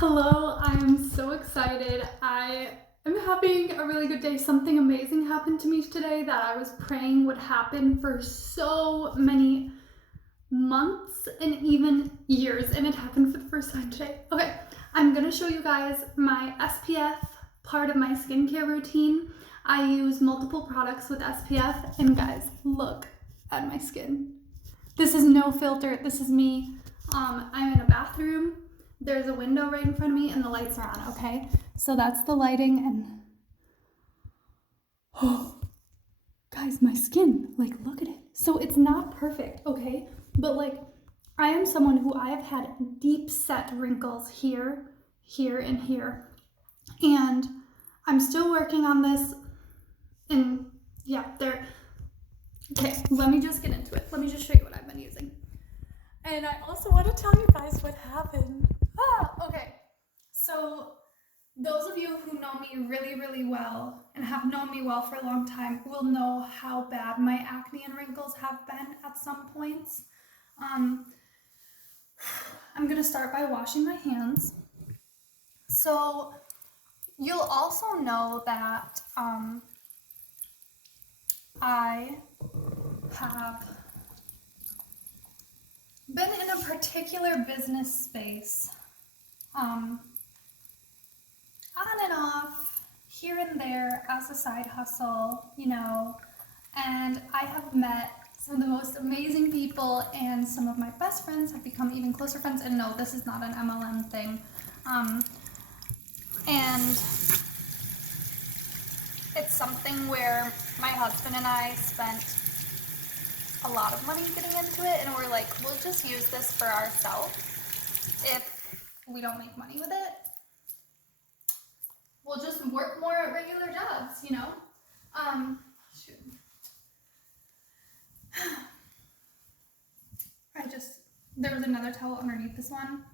Hello, I am so excited. I am having a really good day. Something amazing happened to me today that I was praying would happen for so many months and even years, and it happened for the first time today. Okay, I'm gonna show you guys my SPF part of my skincare routine. I use multiple products with SPF, and guys, look at my skin. This is no filter. This is me. I'm in a bathroom. There's a window right in front of me and the lights are on, okay? So that's the lighting and oh, guys, my skin, like look at it. So it's not perfect, okay? But like I am someone who I have had deep set wrinkles here, here, and here. And I'm still working on this and yeah, okay, let me just get into it. Let me just show you what I've been using. And I also want to tell you guys what happened. Okay. So those of you who know me really, really well and have known me well for a long time will know how bad my acne and wrinkles have been at some points. I'm gonna start by washing my hands. So you'll also know that I have been in a particular business space on and off, here and there as a side hustle, and I have met some of the most amazing people, and some of my best friends have become even closer friends. And no, this is not an MLM thing. And it's something where my husband and I spent a lot of money getting into it, and we're like, we'll just use this for ourselves. If we don't make money with it, we'll just work more at regular jobs, shoot. There was another towel underneath this one,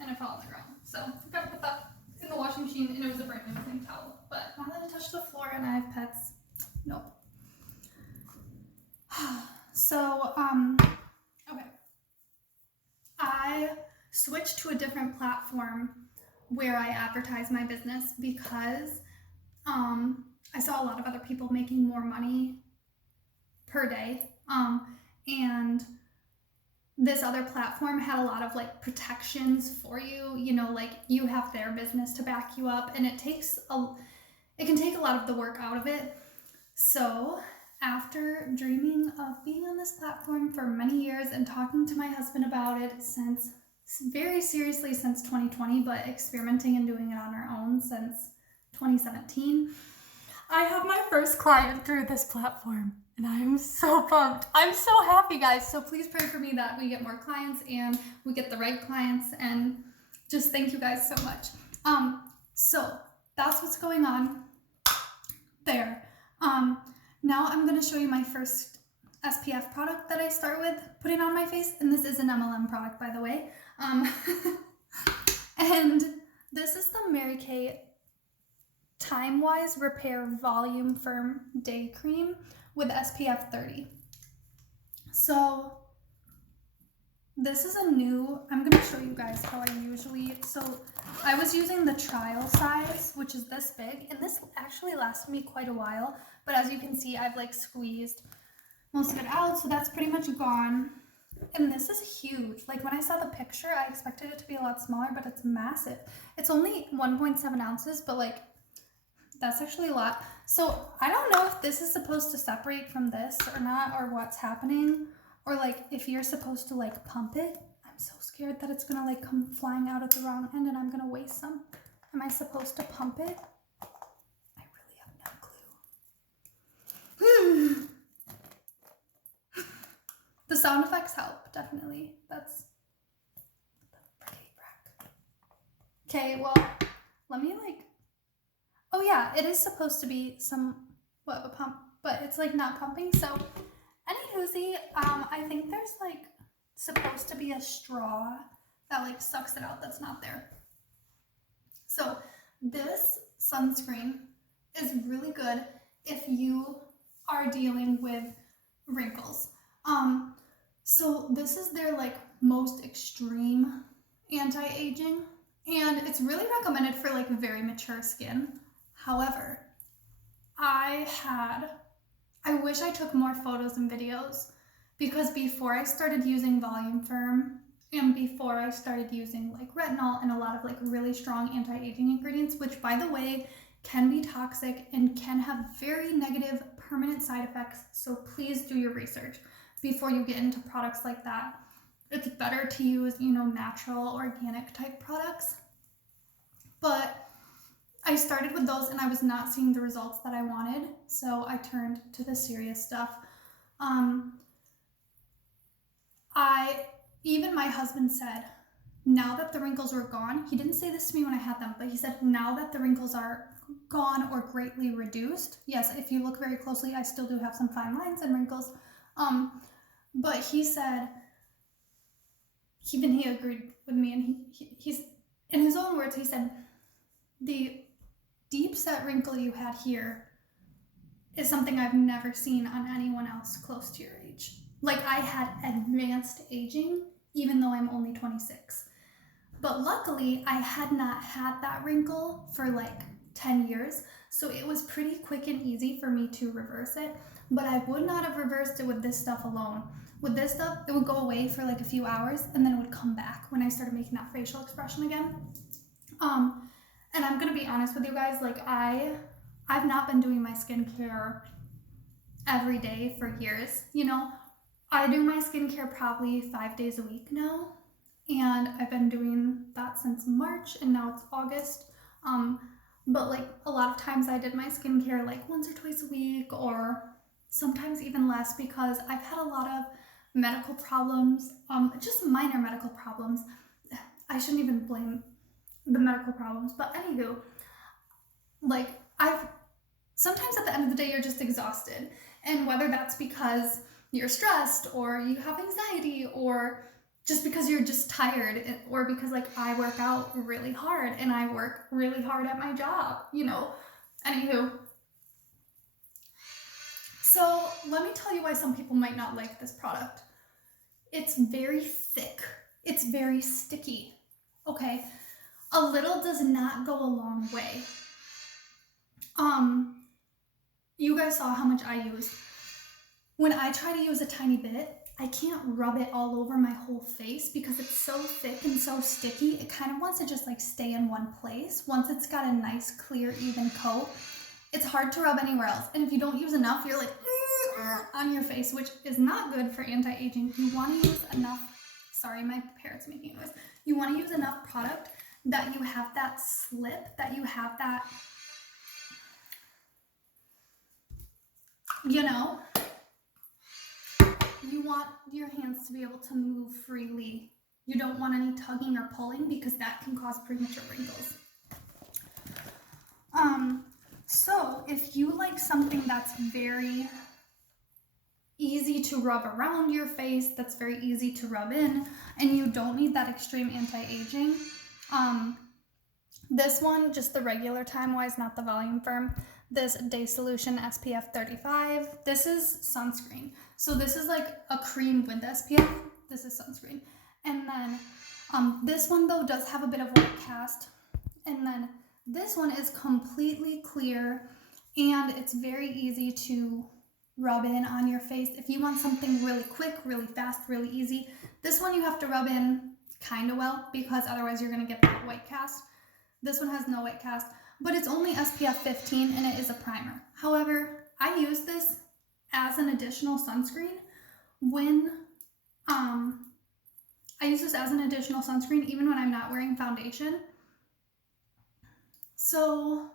and it fell on the ground. So I gotta put that in the washing machine, and it was a brand new clean towel. But now that I touched the floor and I have pets, nope. So, okay. I switched to a different platform where I advertise my business because I saw a lot of other people making more money per day. And this other platform had a lot of like protections for you, like you have their business to back you up, and it can take a lot of the work out of it. So after dreaming of being on this platform for many years and talking to my husband about it very seriously since 2020, but experimenting and doing it on our own since 2017, I have my first client through this platform, and I'm so pumped. I'm so happy, guys. So please pray for me that we get more clients and we get the right clients, and just thank you guys so much. So that's what's going on there. Now I'm going to show you my first SPF product that I start with putting on my face, and this is an MLM product, by the way. And this is the Mary Kay Time-Wise Repair Volume Firm Day Cream with SPF 30. So this is I'm going to show you guys how I was using the trial size, which is this big, and this actually lasted me quite a while, but as you can see, I've like squeezed most of it out, so that's pretty much gone. And this is huge. Like when I saw the picture, I expected it to be a lot smaller, but it's massive. It's only 1.7 ounces, but like that's actually a lot. So I don't know if this is supposed to separate from this or not, or what's happening, or like if you're supposed to like pump it. I'm so scared that it's gonna like come flying out at the wrong end and I'm gonna waste some. Am I supposed to pump it? I really have no clue. The sound effects help, definitely. That's okay, well, let me oh yeah, it is supposed to be somewhat of a pump, but it's like not pumping. So anywhoosie, I think there's like supposed to be a straw that like sucks it out that's not there. So this sunscreen is really good if you are dealing with wrinkles. So this is their like most extreme anti-aging, And it's really recommended for like very mature skin. However, I wish I took more photos and videos, because before I started using Volume Firm and before I started using like retinol and a lot of like really strong anti-aging ingredients, which by the way can be toxic and can have very negative permanent side effects, so please do your research before you get into products like that. It's better to use, natural, organic type products. But I started with those and I was not seeing the results that I wanted, so I turned to the serious stuff. Even my husband said, now that the wrinkles were gone, he didn't say this to me when I had them, but he said, now that the wrinkles are gone or greatly reduced, yes, if you look very closely, I still do have some fine lines and wrinkles, but he said, he agreed with me, and he's, in his own words, he said, the deep set wrinkle you had here is something I've never seen on anyone else close to your age. Like, I had advanced aging, even though I'm only 26. But luckily, I had not had that wrinkle for like 10 years, so it was pretty quick and easy for me to reverse it. But I would not have reversed it with this stuff alone. With this stuff, it would go away for like a few hours, and then it would come back when I started making that facial expression again. And I'm gonna be honest with you guys, like I've not been doing my skincare every day for years, I do my skincare probably 5 days a week now, and I've been doing that since March, and now it's August. But like a lot of times I did my skincare like once or twice a week, or sometimes even less, because I've had a lot of medical problems, just minor medical problems. I shouldn't even blame the medical problems, but anywho, like sometimes at the end of the day you're just exhausted, and whether that's because you're stressed or you have anxiety or just because you're just tired, or because like I work out really hard and I work really hard at my job, anywho. So let me tell you why some people might not like this product. It's very thick. It's very sticky. Okay? A little does not go a long way. You guys saw how much I used. When I try to use a tiny bit, I can't rub it all over my whole face because it's so thick and so sticky. It kind of wants to just like stay in one place. Once it's got a nice, clear, even coat, it's hard to rub anywhere else. And if you don't use enough, you're like on your face, which is not good for anti-aging. You want to use enough, sorry, my parrot's making noise. You want to use enough product that you have that slip, that you have that, you want your hands to be able to move freely. You don't want any tugging or pulling, because that can cause premature wrinkles. So if you like something that's very easy to rub around your face, that's very easy to rub in, and you don't need that extreme anti-aging, this one, just the regular time-wise, not the Volume Firm, this Day Solution SPF 35, this is sunscreen. So this is like a cream with SPF, this is sunscreen. And then this one though does have a bit of white cast, and then this one is completely clear, and it's very easy to rub in on your face. If you want something really quick, really fast, really easy, this one you have to rub in kind of well, because otherwise you're going to get that white cast. This one has no white cast, but it's only SPF 15 and it is a primer. However, I use this as an additional sunscreen even when I'm not wearing foundation. So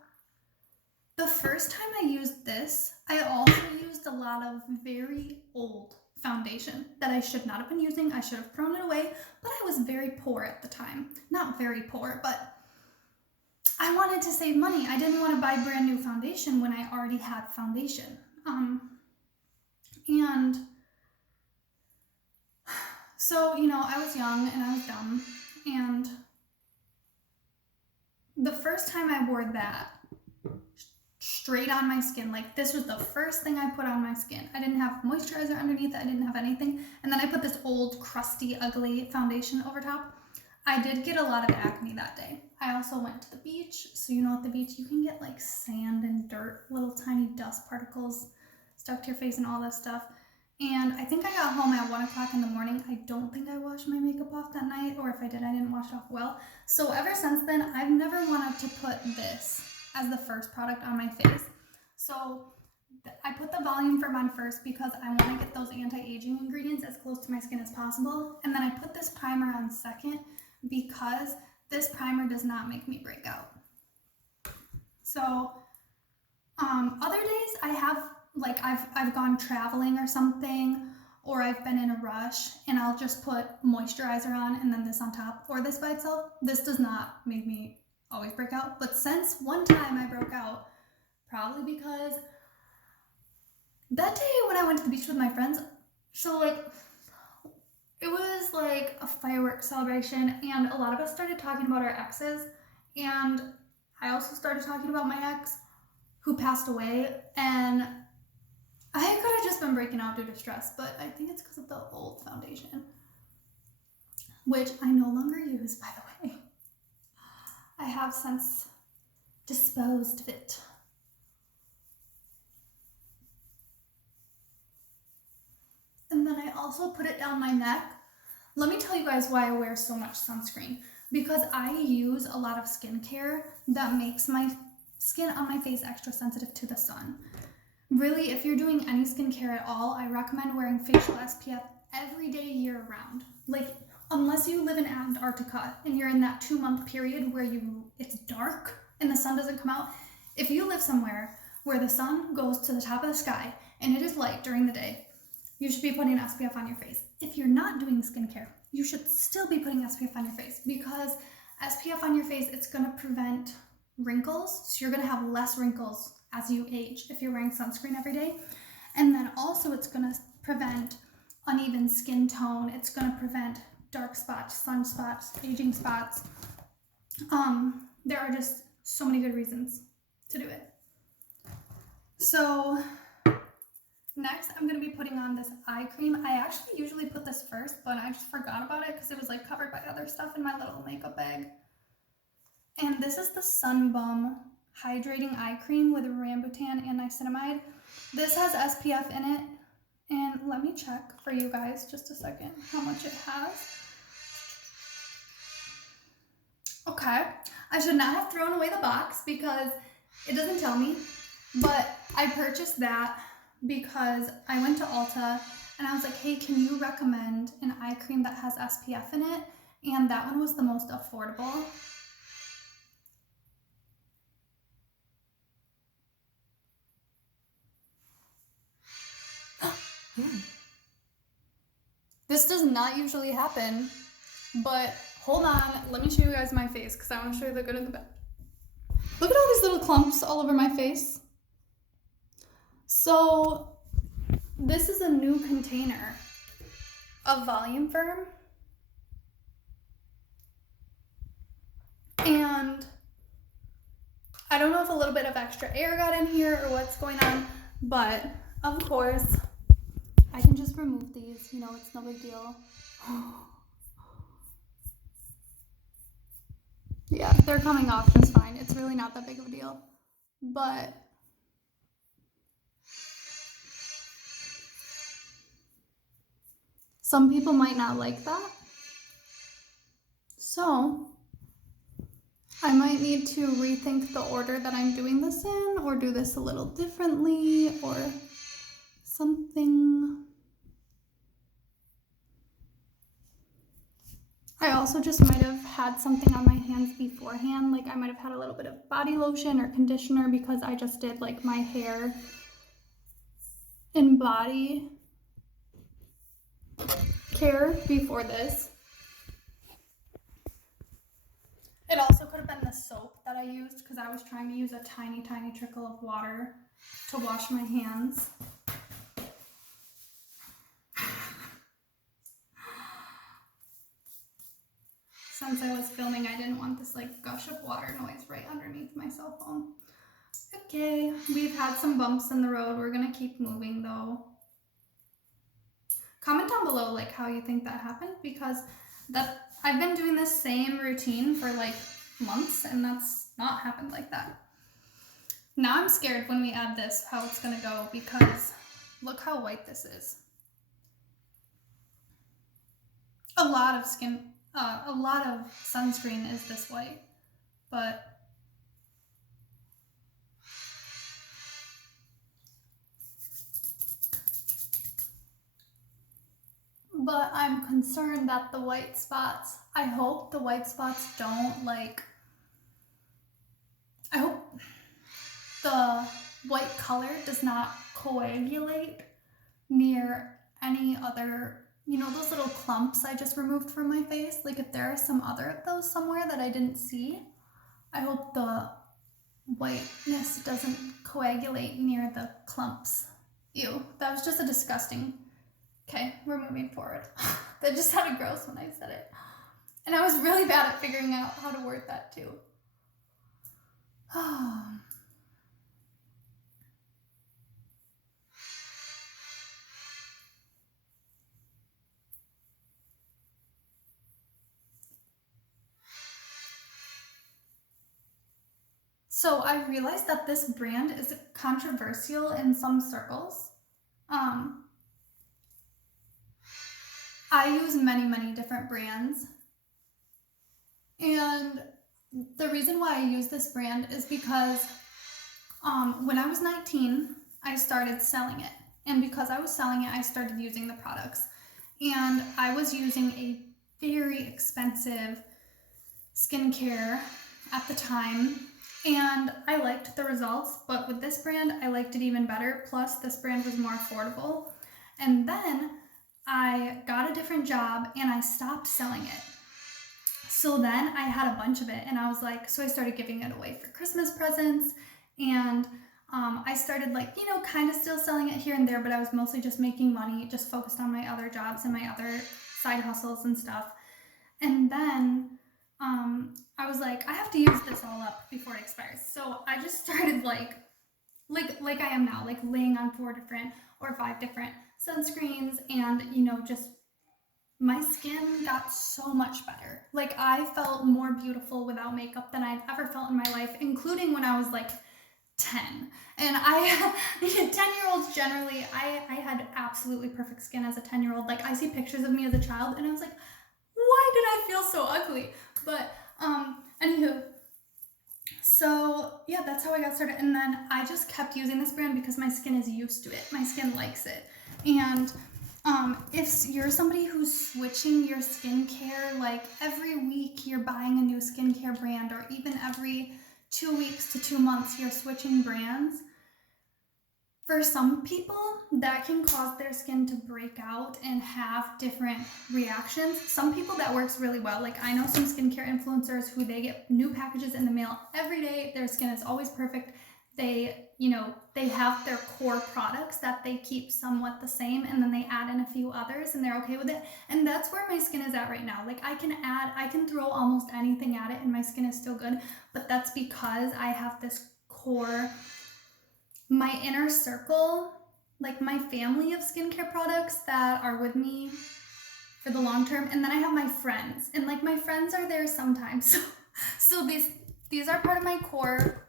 the first time I used this, I also used a lot of very old foundation that I should not have been using. I should have thrown it away, but I was very poor at the time. Not very poor, but I wanted to save money. I didn't want to buy brand new foundation when I already had foundation. And so, I was young and I was dumb, and the first time I wore that straight on my skin, like this was the first thing I put on my skin. I didn't have moisturizer underneath it, I didn't have anything, and then I put this old crusty ugly foundation over top. I did get a lot of acne that day. I also went to the beach. So you know at the beach you can get like sand and dirt, little tiny dust particles stuck to your face and all that stuff. And I think I got home at 1 o'clock in the morning. I don't think I washed my makeup off that night, or if I did, I didn't wash it off well. So ever since then, I've never wanted to put this as the first product on my face. So I put the volume firm on first because I want to get those anti-aging ingredients as close to my skin as possible. And then I put this primer on second because this primer does not make me break out. So other days I have, like I've gone traveling or something, or I've been in a rush and I'll just put moisturizer on and then this on top, or this by itself. This does not make me always break out. But since one time I broke out, probably because that day when I went to the beach with my friends, so like it was like a fireworks celebration and a lot of us started talking about our exes, and I also started talking about my ex who passed away, and I could have just been breaking out due to stress, but I think it's because of the old foundation, which I no longer use, by the way. I have since disposed of it. And then I also put it down my neck. Let me tell you guys why I wear so much sunscreen. Because I use a lot of skincare that makes my skin on my face extra sensitive to the sun. Really, if you're doing any skincare at all, I recommend wearing facial SPF every day, year round. Like, unless you live in Antarctica and you're in that 2-month period where it's dark and the sun doesn't come out. If you live somewhere where the sun goes to the top of the sky and it is light during the day, you should be putting SPF on your face. If you're not doing skincare, you should still be putting SPF on your face, because SPF on your face, it's gonna prevent wrinkles. So you're gonna have less wrinkles as you age if you're wearing sunscreen every day. And then also it's gonna prevent uneven skin tone. It's gonna prevent dark spots, sunspots, aging spots. There are just so many good reasons to do it. So next, I'm going to be putting on this eye cream. I actually usually put this first, but I just forgot about it because it was like covered by other stuff in my little makeup bag. And this is the Sun Bum Hydrating Eye Cream with rambutan and niacinamide. This has SPF in it. And let me check for you guys just a second how much it has. Okay, I should not have thrown away the box because it doesn't tell me, but I purchased that because I went to Ulta and I was like, hey, can you recommend an eye cream that has SPF in it? And that one was the most affordable. This does not usually happen, but hold on, let me show you guys my face because I want to show you the good and the bad. Look at all these little clumps all over my face. So this is a new container of Volume Firm, and I don't know if a little bit of extra air got in here or what's going on, but of course I can just remove these, you know, it's no big deal. Yeah, they're coming off just fine. It's really not that big of a deal, but some people might not like that. So I might need to rethink the order that I'm doing this in, or do this a little differently or something. I also just might have had something on my hands beforehand. Like I might have had a little bit of body lotion or conditioner because I just did like my hair and body care before this. It also could have been the soap that I used because I was trying to use a tiny, tiny trickle of water to wash my hands. Since I was filming, I didn't want this like gush of water noise right underneath my cell phone. Okay, we've had some bumps in the road. We're gonna keep moving though. Comment down below like how you think that happened, because I've been doing this same routine for like months, and that's not happened like that. Now I'm scared when we add this how it's gonna go, because look how white this is. A lot of sunscreen is this white, but I'm concerned that the white spots, I hope the white spots don't like, I hope the white color does not coagulate near any other, you know, those little clumps I just removed from my face. Like if there are some other of those somewhere that I didn't see, I hope the whiteness doesn't coagulate near the clumps. Ew, that was just a disgusting. Okay, we're moving forward. That just sounded gross when I said it. And I was really bad at figuring out how to word that too. So I realized that this brand is controversial in some circles. I use many different brands. And the reason why I use this brand is because when I was 19, I started selling it. And because I was selling it, I started using the products. And I was using a very expensive skincare at the time. And I liked the results, but with this brand, I liked it even better. Plus, this brand was more affordable. And then I got a different job and I stopped selling it. So then I had a bunch of it, and I was like, so I started giving it away for Christmas presents, and I started like, you know, kind of still selling it here and there, but I was mostly just making money, just focused on my other jobs and my other side hustles and stuff. And then I was like, I have to use this all up before it expires. So I just started like I am now, like laying on 4 different or 5 different sunscreens, and you know, just my skin got so much better. Like I felt more beautiful without makeup than I've ever felt in my life, including when I was like 10. And 10-year-olds generally, I had absolutely perfect skin as a 10-year-old. Like I see pictures of me as a child and I was like, why did I feel so ugly? But anywho, so yeah, that's how I got started. And then I just kept using this brand because my skin is used to it. My skin likes it. And if you're somebody who's switching your skincare, like every week you're buying a new skincare brand, or even every 2 weeks to 2 months you're switching brands, for some people that can cause their skin to break out and have different reactions. Some people that works really well. Like I know some skincare influencers who they get new packages in the mail every day. Their skin is always perfect. They, you know, they have their core products that they keep somewhat the same, and then they add in a few others and they're okay with it. And that's where my skin is at right now. Like I can throw almost anything at it and my skin is still good, but that's because I have this core, my inner circle, like my family of skincare products that are with me for the long term. And then I have my friends, and like my friends are there sometimes. So these are part of my core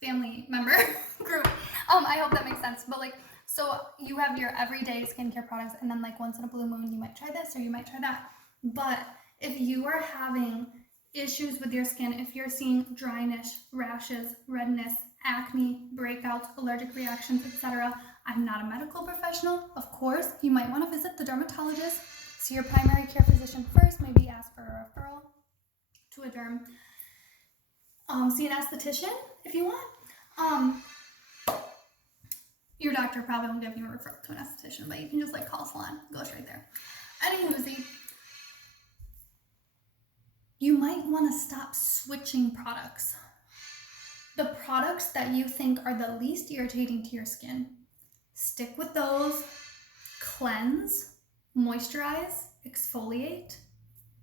family member group. I hope that makes sense. But like, so you have your everyday skincare products, and then like once in a blue moon you might try this or you might try that. But if you are having issues with your skin, if you're seeing dryness, rashes, redness, acne, breakouts, allergic reactions, etc., I'm not a medical professional. Of course, you might want to visit the dermatologist, see your primary care physician first, maybe ask for a referral to a derm. See an esthetician if you want. Your doctor probably won't give you a referral to an esthetician, but you can just like call a salon. It goes right there. Anywho, you might want to stop switching products. The products that you think are the least irritating to your skin, stick with those. Cleanse, moisturize, exfoliate.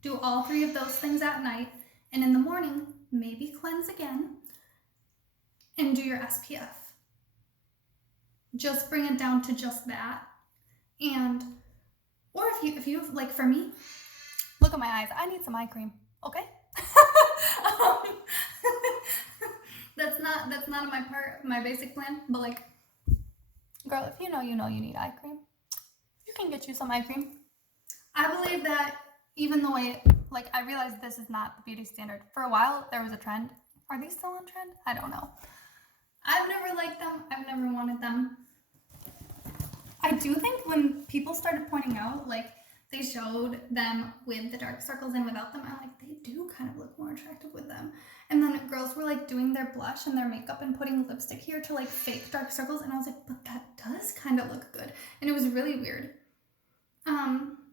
Do all 3 of those things at night, and in the morning, maybe cleanse again, and do your SPF. Just bring it down to just that. And, or if you like, for me, look at my eyes. I need some eye cream, okay? um, that's not my basic plan, but like, girl, if you know you need eye cream, you can get you some eye cream. I believe that even though I realized this is not the beauty standard. For a while there was a trend. Are these still on trend? I don't know. I've never liked them. I've never wanted them. I do think when people started pointing out, like, they showed them with the dark circles and without them, I'm like, they do kind of look more attractive with them. And then girls were like doing their blush and their makeup and putting lipstick here to like fake dark circles, and I was like, but that does kind of look good. And it was really weird.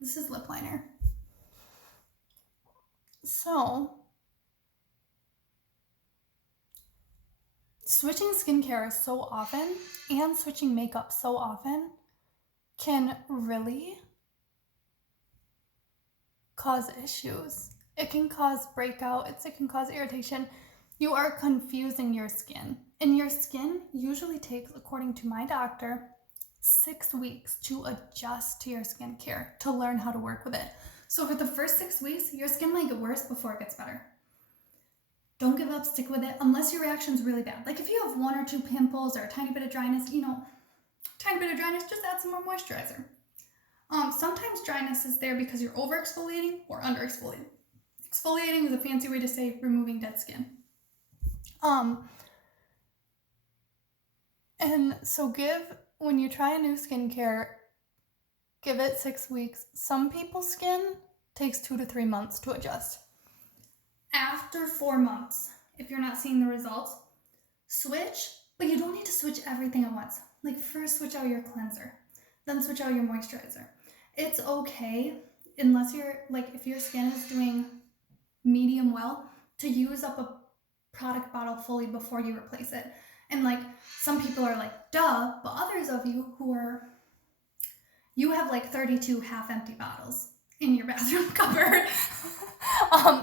This is lip liner. So, switching skincare so often and switching makeup so often can really cause issues. It can cause breakouts, it can cause irritation. You are confusing your skin. And your skin usually takes, according to my doctor, 6 weeks to adjust to your skincare, to learn how to work with it. So for the first 6 weeks, your skin might get worse before it gets better. Don't give up, stick with it, unless your reaction's really bad. Like if you have 1 or 2 pimples or a tiny bit of dryness, tiny bit of dryness, just add some more moisturizer. Sometimes dryness is there because you're over exfoliating or under exfoliating. Exfoliating is a fancy way to say removing dead skin. And so when you try a new skincare, give it 6 weeks. Some people's skin takes 2 to 3 months to adjust. After 4 months, if you're not seeing the results, switch, but you don't need to switch everything at once. Like first switch out your cleanser, then switch out your moisturizer. It's okay, unless if your skin is doing medium well, to use up a product bottle fully before you replace it. And like some people are like, duh, but others of you you have like 32 half-empty bottles in your bathroom cupboard.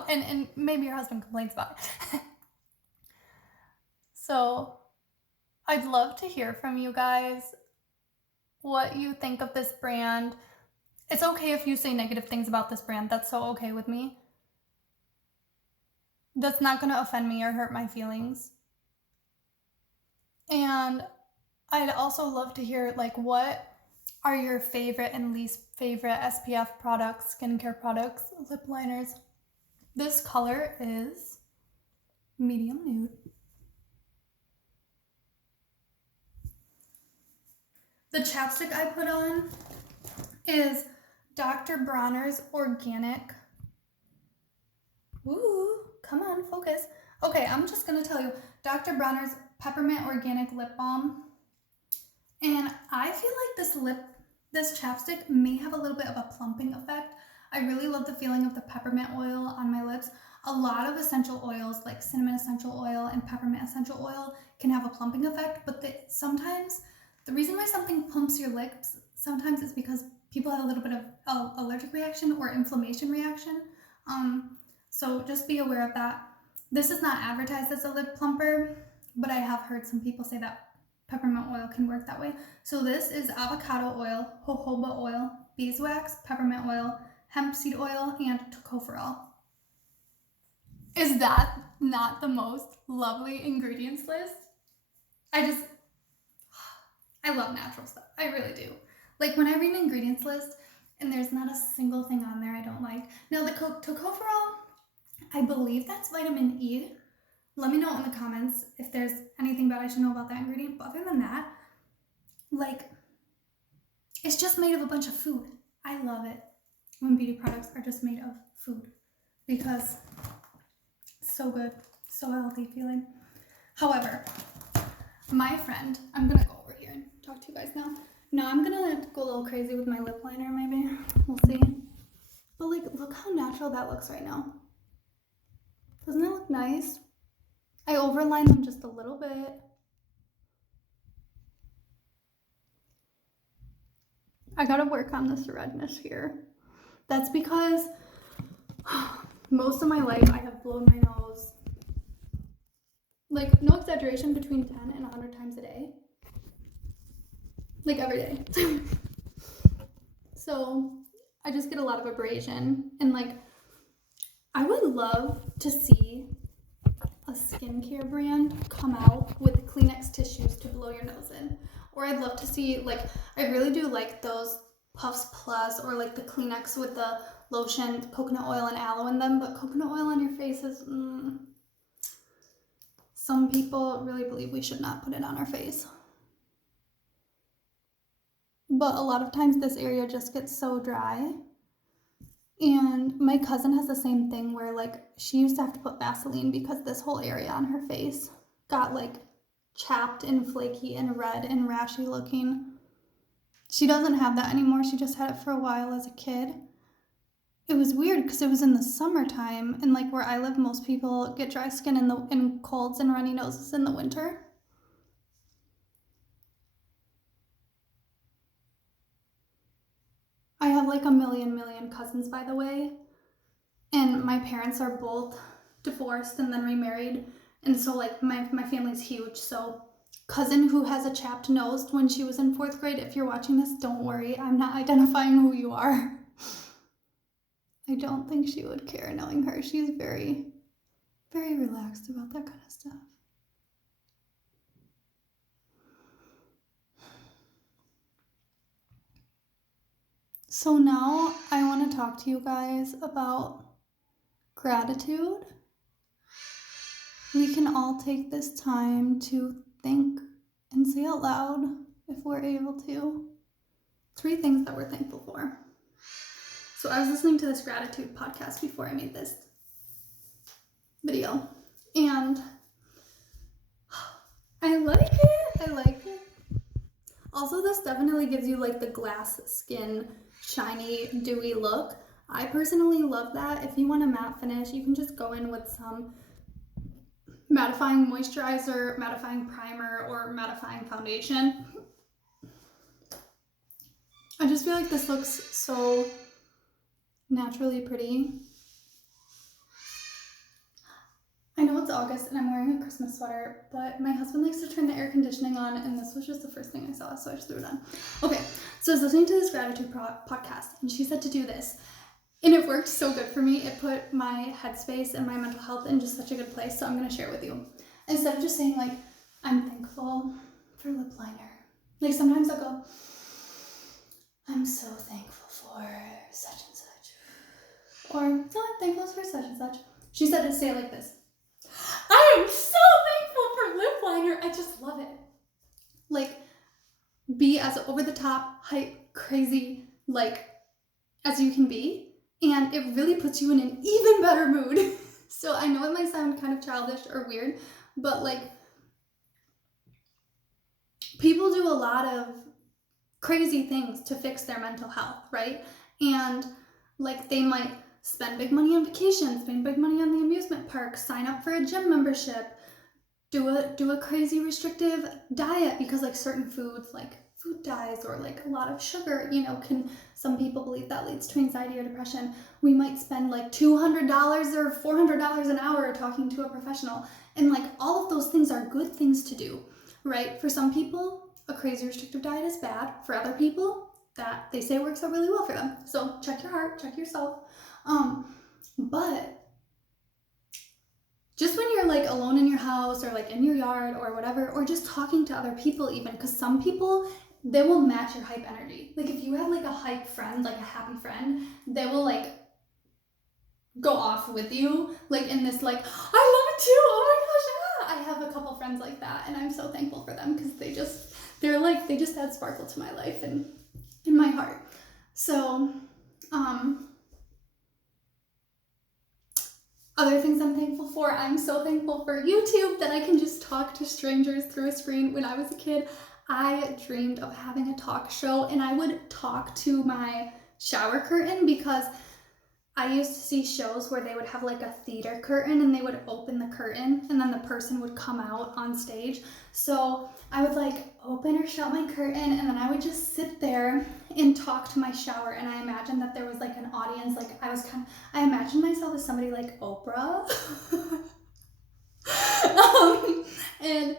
And maybe your husband complains about it. So I'd love to hear from you guys what you think of this brand. It's okay if you say negative things about this brand. That's so okay with me. That's not going to offend me or hurt my feelings. And I'd also love to hear what are your favorite and least favorite SPF products, skincare products, lip liners. This color is medium nude. The chapstick I put on is Dr. Bronner's Organic. Ooh, come on, focus. Okay, I'm just gonna tell you, Dr. Bronner's Peppermint Organic Lip Balm. And I feel like this chapstick may have a little bit of a plumping effect. I really love the feeling of the peppermint oil on my lips. A lot of essential oils like cinnamon essential oil and peppermint essential oil can have a plumping effect, but sometimes the reason why something plumps your lips sometimes is because people have a little bit of allergic reaction or inflammation reaction. So just be aware of that. This is not advertised as a lip plumper, but I have heard some people say that peppermint oil can work that way. So this is avocado oil, jojoba oil, beeswax, peppermint oil, hemp seed oil, and tocopherol. Is that not the most lovely ingredients list? I love natural stuff. I really do. Like when I read an ingredients list and there's not a single thing on there I don't like. Now the tocopherol, I believe that's vitamin E. Let me know in the comments if there's anything bad I should know about that ingredient. But other than that, it's just made of a bunch of food. I love it when beauty products are just made of food because it's so good, so healthy feeling. However, my friend, I'm gonna go over here and talk to you guys now. Now I'm gonna go a little crazy with my lip liner maybe, we'll see. But look how natural that looks right now. Doesn't it look nice? I overline them just a little bit. I gotta work on this redness here. That's because most of my life I have blown my nose, no exaggeration, between 10 and 100 times a day. Every day. So I just get a lot of abrasion, and I would love to see skincare brand come out with Kleenex tissues to blow your nose in. Or I'd love to see, like, I really do like those Puffs Plus or like the Kleenex with the lotion, coconut oil and aloe in them, but coconut oil on your face is, some people really believe we should not put it on our face. But a lot of times this area just gets so dry. And my cousin has the same thing where, like, she used to have to put Vaseline because this whole area on her face got, like, chapped and flaky and red and rashy looking. She doesn't have that anymore. She just had it for a while as a kid. It was weird because it was in the summertime, and, like, where I live, most people get dry skin in colds and runny noses in the winter. I have like a million cousins, by the way, and my parents are both divorced and then remarried, and so like my family's huge. So cousin who has a chapped nose when she was in 4th grade, if you're watching this, don't worry, I'm not identifying who you are. I don't think she would care knowing her. She's very, very relaxed about that kind of stuff. So now I want to talk to you guys about gratitude. We can all take this time to think and say out loud, if we're able to, 3 things that we're thankful for. So I was listening to this gratitude podcast before I made this video, and I like it. Also, this definitely gives you like the glass skin, shiny, dewy look. I personally love that. If you want a matte finish, you can just go in with some mattifying moisturizer, mattifying primer, or mattifying foundation. I just feel like this looks so naturally pretty. I know it's August and I'm wearing a Christmas sweater, but my husband likes to turn the air conditioning on, and this was just the first thing I saw, so I just threw it on. Okay, so I was listening to this gratitude podcast, and she said to do this, and it worked so good for me. It put my headspace and my mental health in just such a good place, so I'm going to share it with you. Instead of just saying, like, I'm thankful for lip liner. Like, sometimes I'll go, I'm so thankful for such and such. Or, no, I'm thankful for such and such. She said to say it like this. I am so thankful for lip liner. I just love it. Like, be as over the top, hype, crazy, like, as you can be. And it really puts you in an even better mood. So I know it might sound kind of childish or weird, but like, people do a lot of crazy things to fix their mental health, right? And like, they might spend big money on vacations, spend big money on the amusement park, sign up for a gym membership, do a crazy restrictive diet because like certain foods, like food dyes or like a lot of sugar, you know, some people believe that leads to anxiety or depression. We might spend like $200 or $400 an hour talking to a professional, and like all of those things are good things to do, right? For some people, a crazy restrictive diet is bad. For other people, that they say works out really well for them. So check your heart, check yourself. But just when you're like alone in your house or like in your yard or whatever, or just talking to other people even, because some people, they will match your hype energy. Like if you have like a hype friend, like a happy friend, they will like go off with you, like in this like, I love it too, oh my gosh, I have a couple friends like that, and I'm so thankful for them because they just add sparkle to my life and in my heart. So, other things I'm thankful for, I'm so thankful for YouTube, that I can just talk to strangers through a screen. When I was a kid, I dreamed of having a talk show, and I would talk to my shower curtain, because I used to see shows where they would have like a theater curtain and they would open the curtain and then the person would come out on stage. So I would like open or shut my curtain, and then I would just sit there and talk to my shower. And I imagined that there was like an audience. Like I imagined myself as somebody like Oprah. And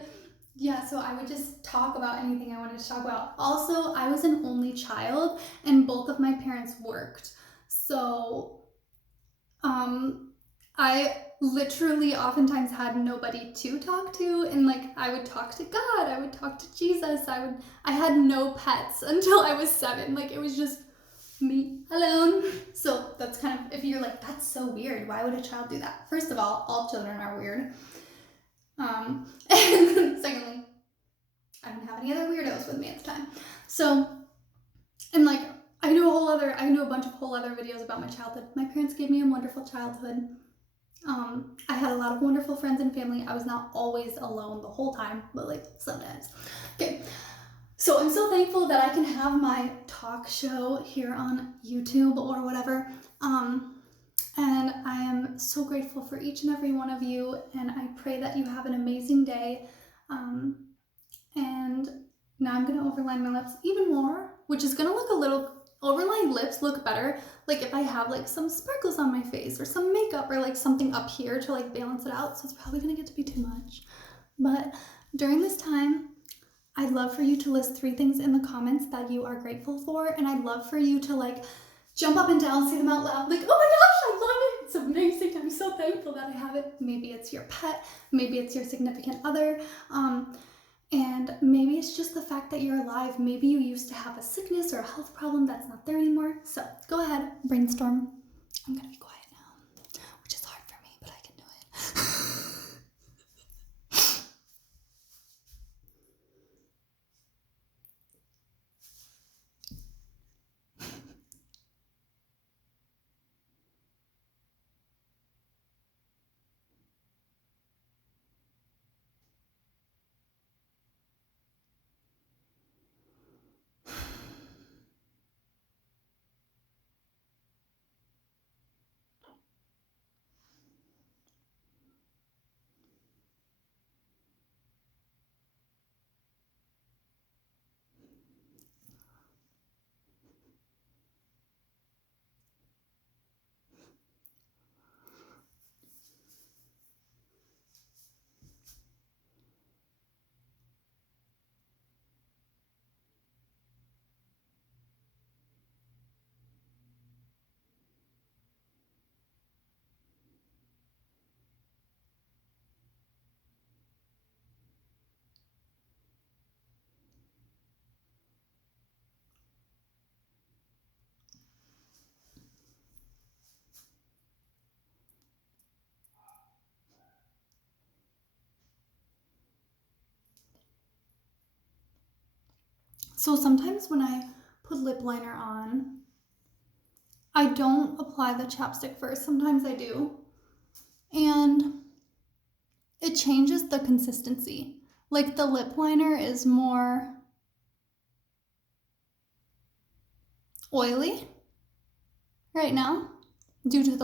yeah, so I would just talk about anything I wanted to talk about. Also, I was an only child and both of my parents worked. So literally oftentimes had nobody to talk to, and like I would talk to God, I would talk to Jesus, I had no pets until I was 7. Like it was just me alone. So that's kind of, if you're like, that's so weird, why would a child do that? First of all children are weird. And secondly, I didn't have any other weirdos with me at the time. So, and like, I know a bunch of whole other videos about my childhood. My parents gave me a wonderful childhood. I had a lot of wonderful friends and family. I was not always alone the whole time, but like sometimes. Okay, so I'm so thankful that I can have my talk show here on YouTube or whatever. And I am so grateful for each and every one of you, and I pray that you have an amazing day. And now I'm gonna overline my lips even more, which is gonna look a little, overline lips look better like if I have like some sparkles on my face or some makeup or like something up here to like balance it out. So it's probably gonna get to be too much. But during this time, I'd love for you to list 3 things in the comments that you are grateful for, and I'd love for you to like jump up and down, say them out loud, like, oh my gosh, I love it, it's amazing, I'm so thankful that I have it. Maybe it's your pet, maybe it's your significant other, and maybe it's just the fact that you're alive. Maybe you used to have a sickness or a health problem that's not there anymore. So go ahead, brainstorm. I'm gonna be quiet now, which is hard for me, but I can do it. So sometimes when I put lip liner on, I don't apply the chapstick first. Sometimes I do. And it changes the consistency. Like the lip liner is more oily right now due to the